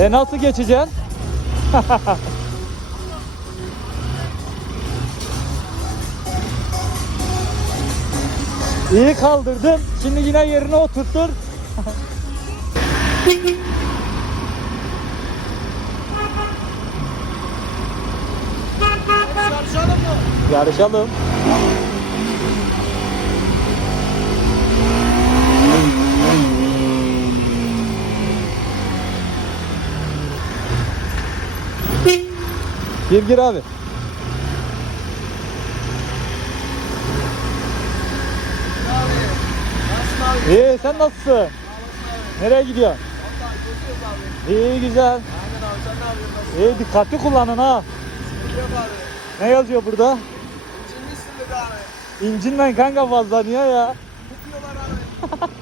E nasıl geçeceksin? İyi kaldırdın. Şimdi yine yerine oturttur. Çalışalım mı? Yarışalım. Gir gir abi. Abi. Abi? İyi sen nasılsın? Abi? Nereye gidiyorsun? Abi. İyi güzel. Aynen abi sen ne yapıyorsun? İyi dikkatli kullanın ha. Abi. Ne yazıyor burada? İkinci isim dedi abi. İncinmeyin kanka fazla niye ya?